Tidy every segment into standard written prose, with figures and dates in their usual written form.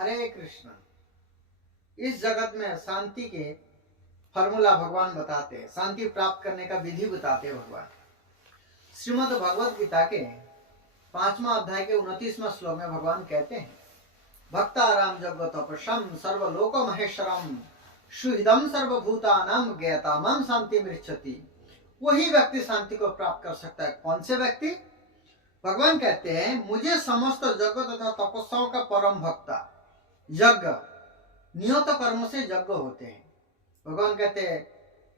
हरे कृष्ण। इस जगत में शांति के फॉर्मूला भगवान बताते हैं, शांति प्राप्त करने का विधि बताते हैं भगवान। श्रीमद् भगवद गीता के 5वां अध्याय के 29वां श्लोक में भगवान कहते हैं, भक्ताराम जगत तपस्म सर्वलोक महेश्वरम सुहृदम सर्वभूतानाम ज्ञातामम शांति मृच्छति। वही व्यक्ति शांति को प्राप्त कर सकता है। कौन से व्यक्ति? भगवान कहते हैं, मुझे समस्त जगत तथा तपस्याओं का परम भक्ता। यज्ञ नियत कर्म से यज्ञ होते हैं। भगवान कहते हैं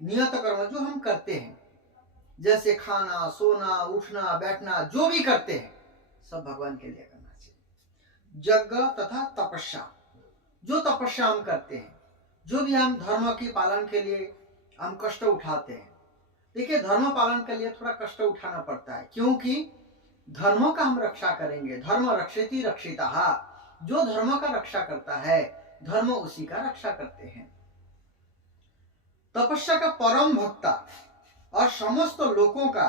नियत कर्म जो हम करते हैं, जैसे खाना, सोना, उठना, बैठना, जो भी करते हैं सब भगवान के लिए करना चाहिए। यज्ञ तथा तपस्या, जो तपस्या हम करते हैं, जो भी हम धर्म की पालन के लिए हम कष्ट उठाते हैं। देखिए, धर्म पालन के लिए थोड़ा कष्ट उठाना पड़ता है, क्योंकि धर्मों का हम रक्षा करेंगे। धर्म रक्षति रक्षिता। जो धर्म का रक्षा करता है, धर्म उसी का रक्षा करते हैं। तपस्या का परम भक्ता और समस्त लोगों का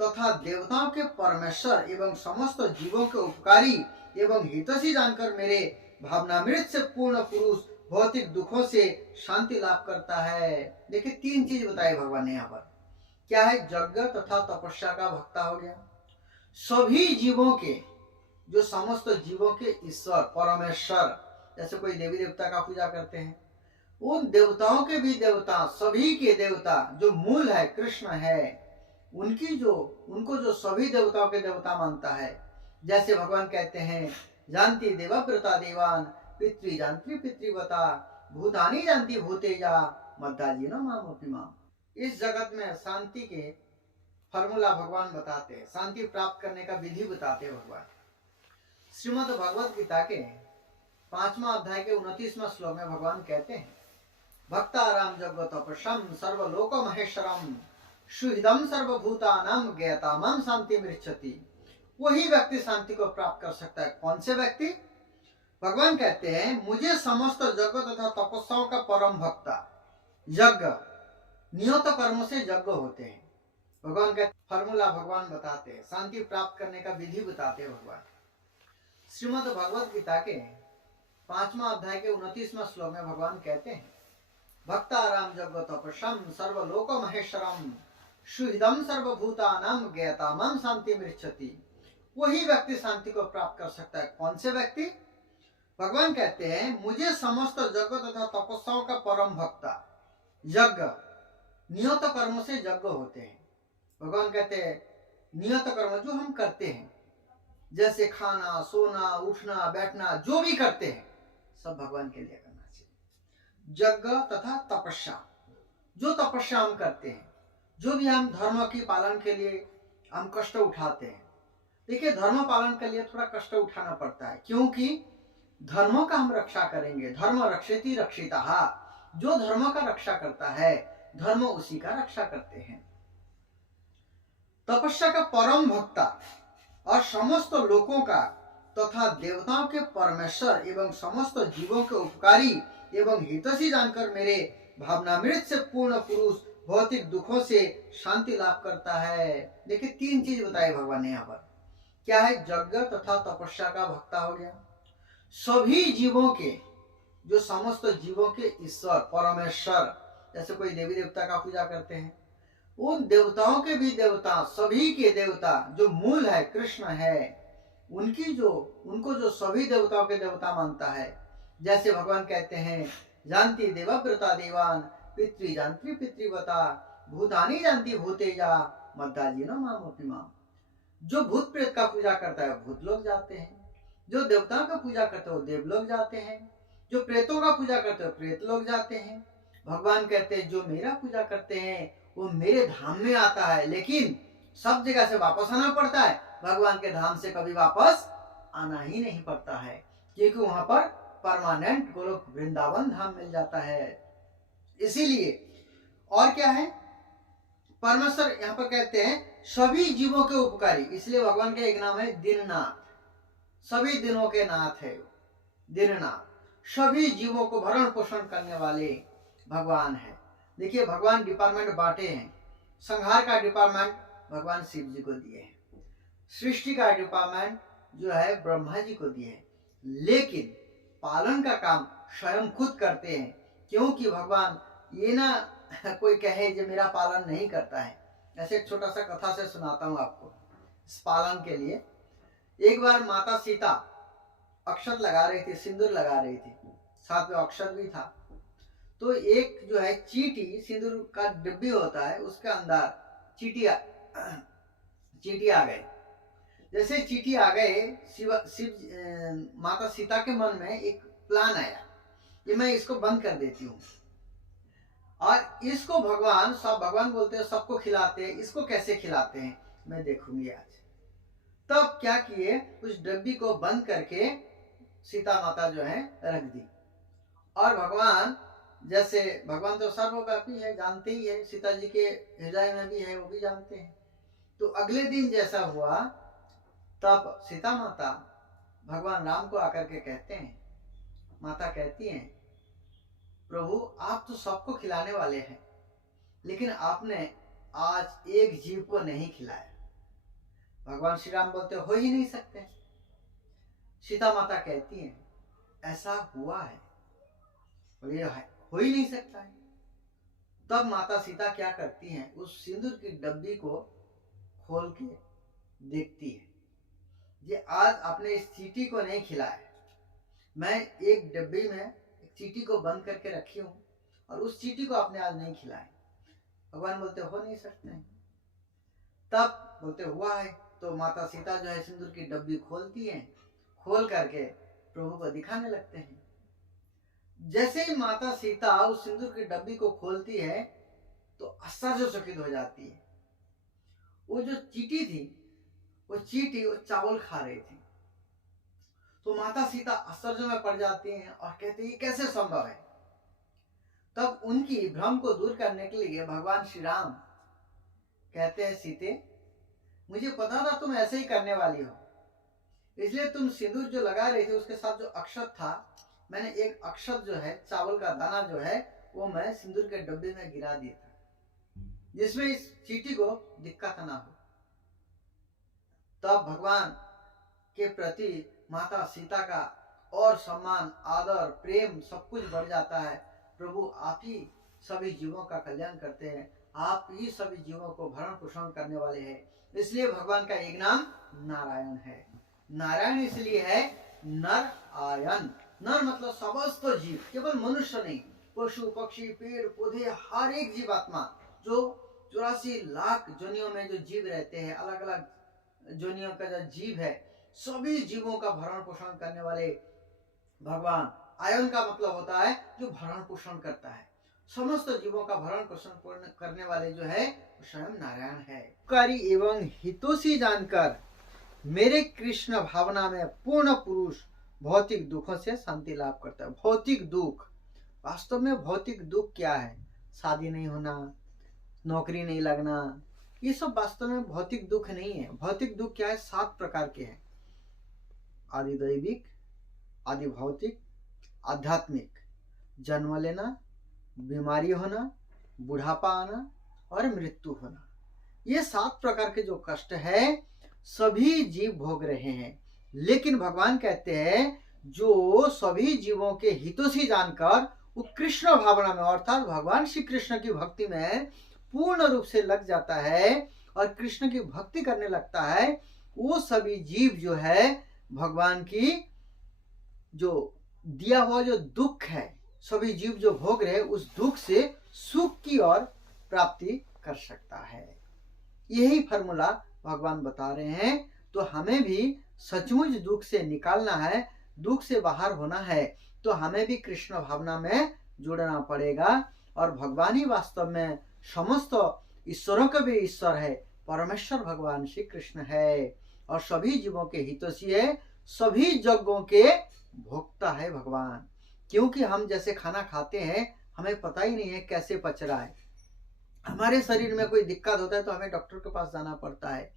तथा देवताओं के परमेश्वर एवं समस्त जीवों के उपकारी एवं हितैषी जानकर मेरे भावनामृत से पूर्ण पुरुष भौतिक दुखों से शांति लाभ करता है। देखिए, 3 चीज बताई भगवान ने यहाँ पर। क्या है? यज्ञ तथा तपस्या का भक्ता हो गया। सभी जीवों के, जो समस्त जीवों के ईश्वर परमेश्वर, जैसे कोई देवी देवता का पूजा करते हैं, उन देवताओं के भी देवता, सभी के देवता जो मूल है कृष्ण है, उनको जो सभी देवताओं के देवता मानता है। जैसे भगवान कहते हैं, जानती देवव्रता देवान पितृ जानती पितृवता भूतानी जानती भूतेजा मद्दाजी न मामोपि माम। इस जगत में शांति के फॉर्मूला भगवान बताते हैं, शांति प्राप्त करने का विधि बताते हैं भगवान। श्रीमद् भगवद गीता के 5वां अध्याय के 29वां श्लोक में भगवान कहते हैं, भक्ताराम जगत तपस्म सर्वलोक महेश्वरम सुहृदम सर्वभूतानाम ज्ञातामम शांति मृच्छति। वही व्यक्ति शांति को प्राप्त कर सकता है। कौन से व्यक्ति? भगवान कहते हैं, मुझे समस्त जगत तथा तपस्याओं का परम भक्ता। यज्ञ नियत कर्म से यज्ञ होते हैं। भगवान का फॉर्मूला भगवान बताते हैं, शांति प्राप्त करने का विधि बताते हैं भगवान। श्रीमद् भगवद गीता के 5वां अध्याय के 29वां श्लोक में भगवान कहते हैं, भक्ताराम जगत तपस्म सर्वलोक महेश्वरम सुहृदम सर्वभूतानाम ज्ञातामम शांति मृच्छति। वही व्यक्ति शांति को प्राप्त कर सकता है। कौन से व्यक्ति? भगवान कहते हैं, मुझे समस्त जगत तथा तपस्याओं का परम भक्ता। यज्ञ नियत कर्म से यज्ञ होते हैं। भगवान कहते हैं नियत कर्म जो हम करते हैं, जैसे खाना, सोना, उठना, बैठना, जो भी करते हैं सब भगवान के लिए करना चाहिए। यज्ञ तथा तपस्या, जो तपस्या हम करते हैं, जो भी हम धर्म की पालन के लिए हम कष्ट उठाते हैं। देखिए, धर्म पालन के लिए थोड़ा कष्ट उठाना पड़ता है, क्योंकि धर्मों का हम रक्षा करेंगे। धर्म रक्षति रक्षिता। जो धर्म का रक्षा करता है, धर्म उसी का रक्षा करते हैं। तपस्या का परम भक्ता और समस्त लोगों का तथा देवताओं के परमेश्वर एवं समस्त जीवों के उपकारी एवं हितैषी जानकर मेरे भावनामृत से पूर्ण पुरुष भौतिक दुखों से शांति लाभ करता है। देखिए, 3 चीज बताई भगवान ने यहाँ पर। क्या है? यज्ञ तथा तपस्या का भक्ता हो गया। सभी जीवों के, जो समस्त जीवों के ईश्वर परमेश्वर, जैसे कोई देवी देवता का पूजा करते हैं, उन देवताओं के भी देवता, सभी के देवता जो मूल है कृष्ण है, उनको जो सभी देवताओं के देवता मानता है। जैसे भगवान कहते हैं, जानती देवव्रता देवान पितृ जानती पितृवता भूतानी जानती भूतेजा मद्दाजी न मामोपि माम। जो भूत प्रेत का पूजा करता है भूत लोग जाते हैं, जो देवताओं का पूजा करते हैं वो देव लोग जाते हैं, जो प्रेतों का पूजा करते हैं प्रेत लोग जाते हैं। भगवान कहते हैं, जो मेरा पूजा करते हैं वो मेरे धाम में आता है, लेकिन सब जगह से वापस आना पड़ता है। भगवान के धाम से कभी वापस आना ही नहीं पड़ता है, क्योंकि वहां पर परमानेंट गोलोक वृंदावन धाम मिल जाता है। इसीलिए और क्या है, परमेश्वर यहाँ पर कहते हैं सभी जीवों के उपकारी, इसलिए भगवान का एक नाम है दीननाथ। सभी दिनों के नाथ है दीननाथ। सभी जीवों को भरण पोषण करने वाले भगवान है। देखिए, भगवान डिपार्टमेंट बांटे हैं। संहार का डिपार्टमेंट भगवान शिव जी को दिए हैं, सृष्टि का डिपार्टमेंट जो है ब्रह्मा जी को दिए हैं, लेकिन पालन का काम स्वयं खुद करते हैं, क्योंकि भगवान ये ना कोई कहे जो मेरा पालन नहीं करता है। ऐसे एक छोटा सा कथा से सुनाता हूँ आपको इस पालन के लिए। एक बार माता सीता अक्षत लगा रही थी, सिंदूर लगा रही थी, साथ में अक्षत भी था। तो एक जो है चींटी, सिंदूर का डिब्बी होता है, उसके अंदर चींटी आ गई। जैसे चींटी आ गए, माता सीता के मन में एक प्लान आया कि मैं इसको बंद कर देती हूँ और इसको भगवान बोलते हैं सबको खिलाते हैं, इसको कैसे खिलाते हैं मैं देखूंगी आज। तब क्या किए, उस डब्बी को बंद करके सीता माता जो है रख दी। और भगवान तो सर्वव्यापी है, जानते ही है, सीता जी के हृदय में भी है, वो भी जानते हैं। तो अगले दिन जैसा हुआ, तब सीता माता भगवान राम को आकर के कहते हैं, माता कहती हैं, प्रभु आप तो सबको खिलाने वाले हैं, लेकिन आपने आज एक जीव को नहीं खिलाया। भगवान श्री राम बोलते हो ही नहीं सकते। सीता माता कहती हैं, ऐसा हुआ है, बोले हो ही नहीं सकता है। तब माता सीता क्या करती हैं, उस सिंदूर की डब्बी को खोल के देखती है, ये आज आपने इस चींटी को नहीं खिलाया, मैं एक डब्बी में एक चींटी को बंद करके रखी हूं और उस चींटी को आपने आज नहीं खिलाया। भगवान बोलते हो नहीं सकते हैं। तब बोलते हुआ है। तो माता सीता जो है सिंदूर की डब्बी खोलती हैं, खोल करके प्रभु को दिखाने लगते हैं। जैसे ही माता सीता उस सिंदूर की डब्बी को खोलती है तो आश्चर्यचकित हो जाती है। वो जो चींटी थी, वो चावल खा रही थी। तो माता सीता आश्चर्य में पड़ जाती हैं और कहते हैं ये कैसे संभव है। तब उनकी भ्रम को दूर करने के लिए भगवान श्री राम कहते हैं, सीते मुझे पता था तुम ऐसे ही करने वाली हो, इसलिए तुम सिंदूर जो लगा रही थी उसके साथ जो अक्षत था, मैंने एक अक्षत जो है, चावल का दाना जो है, वो मैं सिंदूर के डब्बे में गिरा दिया था, जिसमें इस चींटी को दिक्कत ना हो। तब भगवान के प्रति माता सीता का और सम्मान, आदर, प्रेम सब कुछ बढ़ जाता है। प्रभु आप ही सभी जीवों का कल्याण करते हैं, आप ही सभी जीवों को भरण पोषण करने वाले हैं। इसलिए भगवान का एक नाम नारायण है। नारायण इसलिए है नर आयन। नर मतलब समस्त जीव, केवल मनुष्य नहीं, पशु पक्षी पेड़ पौधे हर एक जीवात्मा जो 84 लाख जोनियों में जो जीव रहते हैं, अलग अलग जोनियों का जो जीव है, सभी जीवों का भरण पोषण करने वाले भगवान। आयन का मतलब होता है जो भरण पोषण करता है, समस्त जीवों का भरण पोषण करने वाले जो है स्वयं नारायण है। कारी एवं हितोषी जानकर मेरे कृष्ण भावना में पूर्ण पुरुष भौतिक दुखों से शांति लाभ करता है। भौतिक दुख, वास्तव में भौतिक दुख क्या है? शादी नहीं होना, नौकरी नहीं लगना, ये सब वास्तव में भौतिक दुख नहीं है। भौतिक दुख क्या है? 7 प्रकार के हैं, आदि दैविक, आदि भौतिक, आध्यात्मिक, जन्म लेना, बीमारी होना, बुढ़ापा आना और मृत्यु होना। ये 7 प्रकार के जो कष्ट है सभी जीव भोग रहे हैं। लेकिन भगवान कहते हैं जो सभी जीवों के हितोषी जानकर वो कृष्ण भावना में अर्थात भगवान श्री कृष्ण की भक्ति में पूर्ण रूप से लग जाता है और कृष्ण की भक्ति करने लगता है, वो सभी जीव जो है भगवान की जो दिया हुआ जो दुख है, सभी जीव जो भोग रहे उस दुख से सुख की ओर प्राप्ति कर सकता है। यही फॉर्मूला भगवान बता रहे हैं। तो हमें भी सचमुच दुख से निकालना है, दुख से बाहर होना है, तो हमें भी कृष्ण भावना में जुड़ना पड़ेगा। और भगवान ही वास्तव में समस्त ईश्वरों का भी ईश्वर है, परमेश्वर भगवान श्री कृष्ण है और सभी जीवों के हितोषी है, सभी जगों के भोक्ता है भगवान। क्योंकि हम जैसे खाना खाते हैं हमें पता ही नहीं है कैसे पच रहा है, हमारे शरीर में कोई दिक्कत होता है तो हमें डॉक्टर के पास जाना पड़ता है।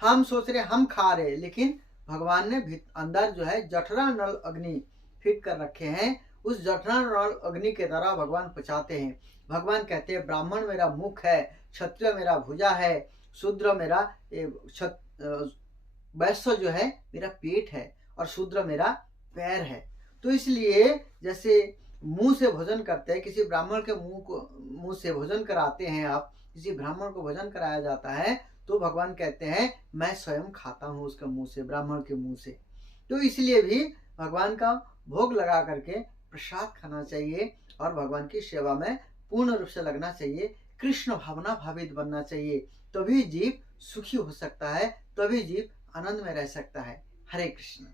हम सोच रहे हम खा रहे, लेकिन भगवान ने अंदर जो है जठरा नल अग्नि फिट कर रखे हैं, उस जठरा नल अग्नि के द्वारा भगवान पचाते हैं। भगवान कहते हैं ब्राह्मण मेरा मुख है, क्षत्रिय मेरा भुजा है, शूद्र मेरा वैश्य जो है मेरा पेट है और शूद्र मेरा पैर है। तो इसलिए जैसे मुंह से भोजन करते हैं, किसी ब्राह्मण के मुंह से भोजन कराते हैं आप, किसी ब्राह्मण को भोजन कराया जाता है, तो भगवान कहते हैं मैं स्वयं खाता हूँ उसके मुंह से, ब्राह्मण के मुंह से। तो इसलिए भी भगवान का भोग लगा करके प्रसाद खाना चाहिए और भगवान की सेवा में पूर्ण रूप से लगना चाहिए, कृष्ण भावना भावित बनना चाहिए। तभी जीव सुखी हो सकता है, तभी जीव आनंद में रह सकता है। हरे कृष्ण।